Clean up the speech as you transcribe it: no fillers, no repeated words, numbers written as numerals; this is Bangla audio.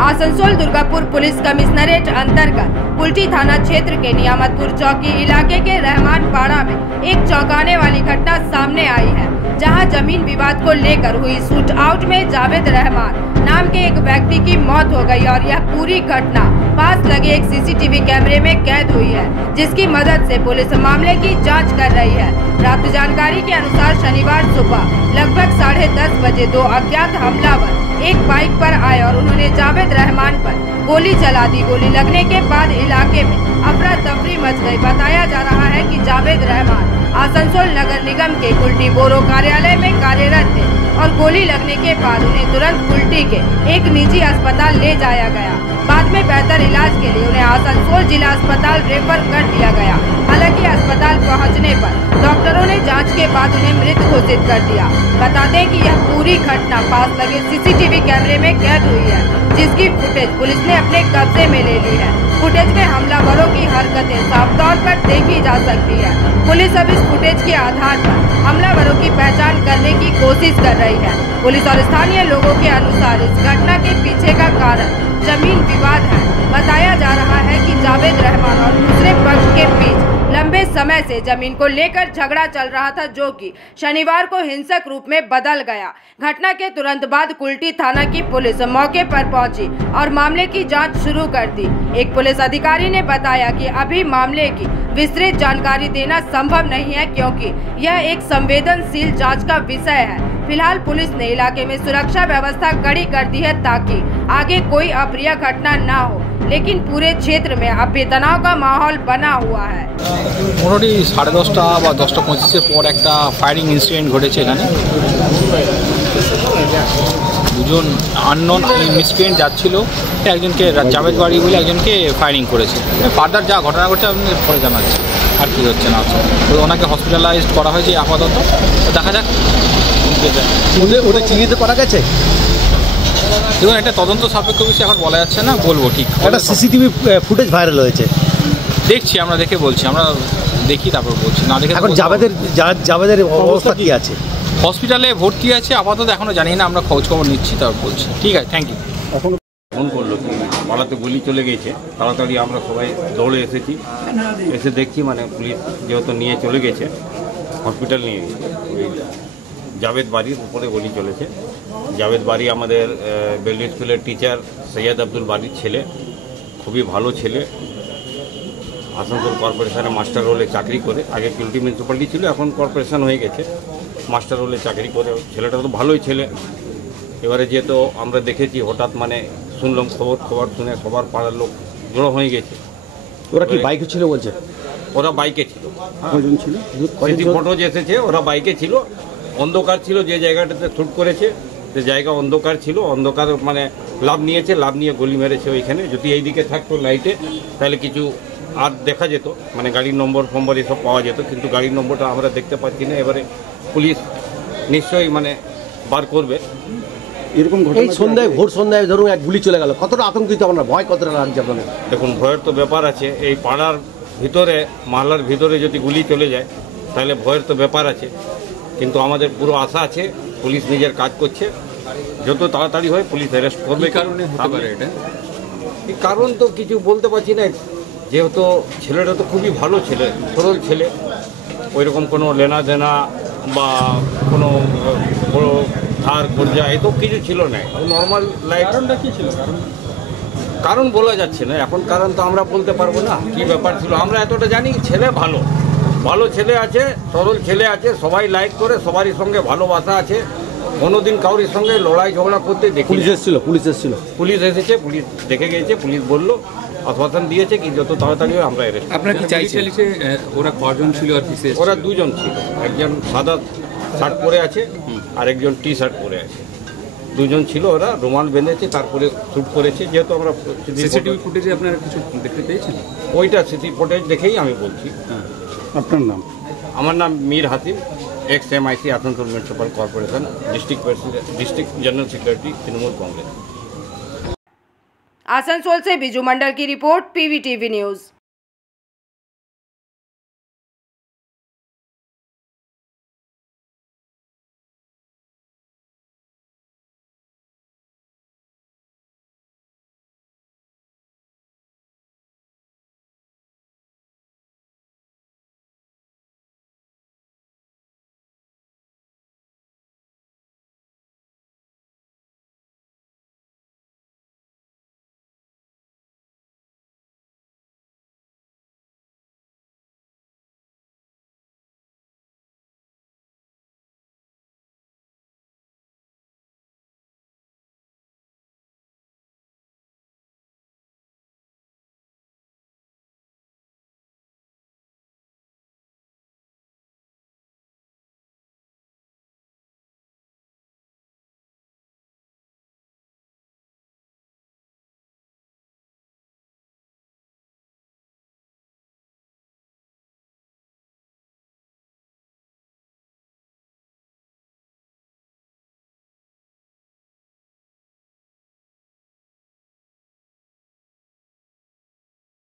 आसनसोल दुर्गापुर पुलिस कमिश्नरेट अंतर्गत कुल्टी थाना क्षेत्र के नियामतपुर चौकी इलाके के रहमान पाड़ा में एक चौंकाने वाली घटना सामने आई है, जहां जमीन विवाद को लेकर हुई शूट आउट में जावेद रहमान नाम के एक व्यक्ति की मौत हो गई और यह पूरी घटना पास लगे एक सीसीटीवी कैमरे में कैद हुई है, जिसकी मदद से पुलिस मामले की जांच कर रही है। प्राप्त जानकारी के अनुसार शनिवार सुबह लगभग 10:30 बजे दो अज्ञात हमलावर एक बाइक पर आए और उन्होंने जावेद रहमान पर गोली चला दी। गोली लगने के बाद इलाके में अफरा तफरी मच गई। बताया जा रहा है कि जावेद रहमान आसनसोल नगर निगम के कुल्टी बोरो कार्यालय में कार्यरत थे और गोली लगने के बाद उन्हें तुरंत कुल्टी के एक निजी अस्पताल ले जाया गया। बाद में बेहतर इलाज के लिए उन्हें आसनसोल जिला अस्पताल रेफर कर दिया गया। हालांकि अस्पताल पहुंचने पर डॉक्टरों ने जांच के बाद उन्हें मृत घोषित कर दिया। बता दें कि यह पूरी घटना पास लगे सीसीटीवी कैमरे में कैद हुई है, जिसकी फुटेज पुलिस ने अपने कब्जे में ले ली है। फुटेज में हमलावरों की हरकतें साफ तौर पर देखी जा सकती है। पुलिस अब इस फुटेज के आधार पर हमलावरों की पहचान करने की कोशिश कर रही है। पुलिस और स्थानीय लोगों के अनुसार इस घटना के पीछे का कारण जमीन विवाद है। बताया जा रहा है कि जावेद रहमान और दूसरे पक्ष के बीच लंबे समय से जमीन को लेकर झगड़ा चल रहा था, जो कि शनिवार को हिंसक रूप में बदल गया। घटना के तुरंत बाद कुल्टी थाना की पुलिस मौके पर पहुंची और मामले की जांच शुरू कर दी। एक पुलिस अधिकारी ने बताया कि अभी मामले की विस्तृत जानकारी देना संभव नहीं है, क्योंकि यह एक संवेदनशील जांच का विषय है। फिलहाल पुलिस ने इलाके में सुरक्षा व्यवस्था कड़ी कर दी है, ताकि आगे कोई अप्रिय घटना न हो, लेकिन पूरे क्षेत्र में अब भी तनाव का माहौल बना हुआ है। মোটামুটি 10:30 বা 10:25 পর একটা ফায়ারিং ইনসিডেন্ট ঘটেছে। এখানে দুজন আননোন মিসক্রিয়েন্ট যাচ্ছিল, একজনকে জাভেদ বাড়ি বলে একজনকে ফায়ারিং করেছে। ফার্দার যা ঘটনা ঘটছে আপনি পরে জানাচ্ছি আর কি হচ্ছে না হচ্ছে। তো ওনাকে হসপিটালাইজড করা হয়েছে আপাতত, দেখা যাক ওটা চিহ্নিত করা গেছে। দেখুন, একটা তদন্ত সাপেক্ষ বিষয় এখন বলা যাচ্ছে না, বলবো ঠিক। একটা সিসিটিভি ফুটেজ ভাইরাল হয়েছে, দেখছি আমরা, দেখে বলছি, আমরা দেখি তারপর বলছি। না দেখে এখন জাভেদের অবস্থা কি আছে? হসপিটালে ভর্তি আছে আপাতত, এখনো জানি না, আমরা খোঁজ খবর নিচ্ছি, তারপর বলছি। ঠিক আছে, থ্যাংক ইউ। ফোন করলো কি পাড়াতে গুলি চলে গেছে, তাড়াতাড়ি আমরা সবাই দৌড়ে এসেছি। এসে দেখছি মানে পুলিশ যেহেতু নিয়ে চলে গেছে, হসপিটাল নিয়ে গেছে। জাভেদ বাড়ির উপরে গুলি চলেছে। জাভেদ বাড়ি আমাদের বেলডি স্কুলের টিচার সৈয়দ আব্দুল বাড়ির ছেলে, খুবই ভালো ছেলে। আসানসোল কর্পোরেশনে মাস্টার রোলে চাকরি করে, আগে কুল্টি মিউনিসিপ্যালিটি ছিল, এখন কর্পোরেশন হয়ে গেছে। মাস্টার রোলে চাকরি করে ছেলেটা তো ভালোই ছেলে। এবারে যেহেতু আমরা দেখেছি, হঠাৎ মানে শুনলাম খবর শুনে সবার পাড়ার লোক জড়ো হয়ে গেছে। ওরা কি বাইকে ছিল বলছে? ওরা বাইকে ছিল, ফটো এসেছে, ওরা বাইকে ছিল। অন্ধকার ছিল, যে জায়গাটাতে শ্যুট করেছে সে জায়গা অন্ধকার ছিল। অন্ধকার মানে লাভ নিয়েছে, লাভ নিয়ে গুলি মেরেছে ওইখানে। যদি এই দিকে থাকতো লাইটে তাহলে কিছু আর দেখা যেত, মানে গাড়ির নম্বর এসব পাওয়া যেত, কিন্তু গাড়ির নম্বরটা আমরা দেখতে পাচ্ছি না। এবারে পুলিশ নিশ্চয়ই মানে বার করবে। এরকম এই সন্ধ্যায়, ভোর সন্ধ্যায় ধরুন এক গুলি চলে গেল, কতটা আতঙ্কিত আপনার, ভয় কতটা লাগছে আপনাদের? দেখুন, ভয়ের তো ব্যাপার আছে। এই পাড়ার ভিতরে, মহল্লার ভিতরে যদি গুলি চলে যায় তাহলে ভয়ের তো ব্যাপার আছে, কিন্তু আমাদের পুরো আশা আছে পুলিশ নিজের কাজ করছে। যত তাড়াতাড়ি হয় পুলিশ অ্যারেস্ট করবে। কারণে হতে পারে এটা, এই কারণ তো কিছু বলতে পারছি না। যেহেতু ছেলেটা তো খুবই ভালো ছেলে, সরল ছেলে, ওইরকম কোনো লেনা দেনা বা কোনো বড় ধার কর্জা এসব কিছু ছিল না। Normal life. কারণটা কী ছিল? কারণ বলা যাচ্ছে না এখন, কারণ তো আমরা বলতে পারবো না কী ব্যাপার ছিল। আমরা এতটা জানি ছেলে ভালো ছেলে আছে, সরল ছেলে আছে, সবাই লাইক করে, সবারই সঙ্গে ভালোবাসা আছে। কোনোদিন কারোর সঙ্গে লড়াই ঝগড়া করতে দেখি। পুলিশ এসেছিল? পুলিশ এসেছে, পুলিশ দেখে গিয়েছে, পুলিশ বললো, আশ্বাসন দিয়েছে কি যত তাড়াতাড়ি হয় আমরা অ্যারেস্ট। আপনারা কি চাইছেন? ওরা কজন ছিল আর কি? ওরা দুজন ছিল, একজন সাদা শার্ট পরে আছে আর একজন টি শার্ট পরে আছে। দুজন ছিল, ওরা রুমাল বেঁধেছে, তারপরে শ্যুট করেছে। যেহেতু আমরা সিসিটিভি ফুটেজে আপনারা কিছু দেখতে পেয়েছেন? ওইটা সিসিটিভি ফুটেজ দেখেই আমি বলছি। আপনার নাম? আমার নাম Mir Hatim, XMIC Asansol municipal corporation, district general secretary, Trinamool Congress. Asansol से बिजू मंडल की रिपोर्ट, PVTV न्यूज।